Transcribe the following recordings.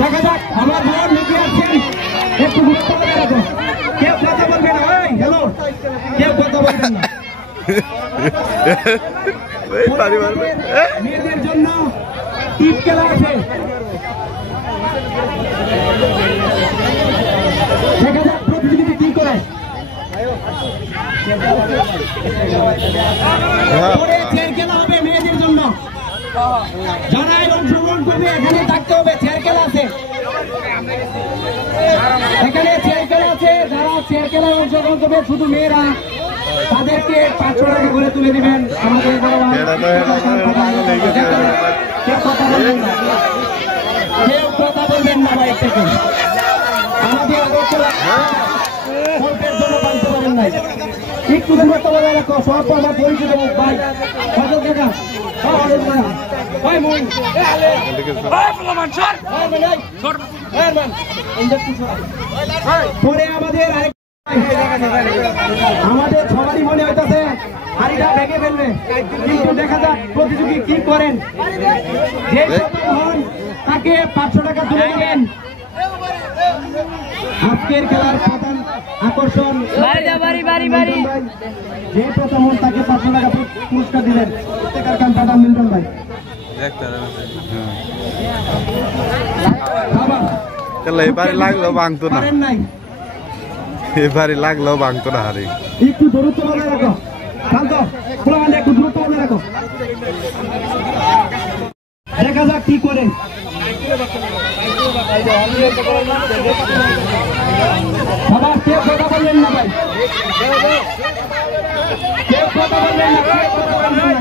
দেখা যাক আমার বোন লিখে আছেন, একটু গুরুত্ব করে রাখো। কেউ কথা বলবে না, হ্যালো, কেউ কথা বলবেন না। মেয়েদের জন্য টিপ খেলা আছে, দেখা যাক প্রতিযোগিতা কি করে। চেয়ার খেলা হবে মেয়েদের জন্য, যারা অংশগ্রহণ করবে এখানে থাকতে হবে। চেয়ার খেলা আছে, এখানে চেয়ার খেলা আছে। যারা চেয়ার খেলায় অংশগ্রহণ করবে শুধু মেয়েরা, তাদেরকে 500 টাকা করে তুলে দিবেন। আমাদের কেউ কথা বলবেন না বাইক থেকে, আমাদের গল্পের জন্য জানতে পারেন নাই। একটু দূরত্ব বজায় রাখো, সব আমার পরিচিত মুখ ভাই। কত টাকা পরে আমাদের সবারই মনে হইতেছে হাড়িটা ভেঙে ফেলবে, কিন্তু দেখা যাক প্রতিযোগী কি করেন। যে প্রথম হন তাকে 500 টাকা তুলে দিবেন। আজকের খেলার প্রধান আকর্ষণ, যে প্রথম হন তাকে 500 টাকা পুরস্কার দিলেন। প্রত্যেকের কাম প্রধান মিল্টন ভাই। এবারে লাগলো ভাঙতো না, এবারে লাগলো ভাঙতো না হারি। একটু দূরত্ব বজায় রাখো, শান্ত একটু দূরত্ব বজায় রাখো। দেখা যাক কি করে। বাবা কেউ কথা বললেন না ভাই, কেউ কথা বললেন না,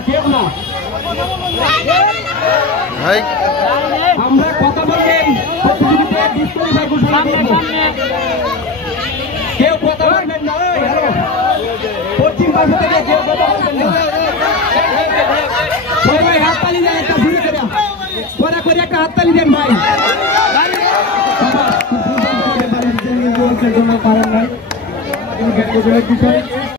কেউ না। আমরা কথা বলবেন, প্রতিযোগিতায় ডিসকোয়ালিফাই ঘোষণা করব। কেউ কথা বলবেন না, পশ্চিম পাশে থেকে কেউ কথা বলবেন না। সবাই হাততালি দেন, একটা শুরু করে করে একটা হাততালি দেন ভাই। কারণ নাই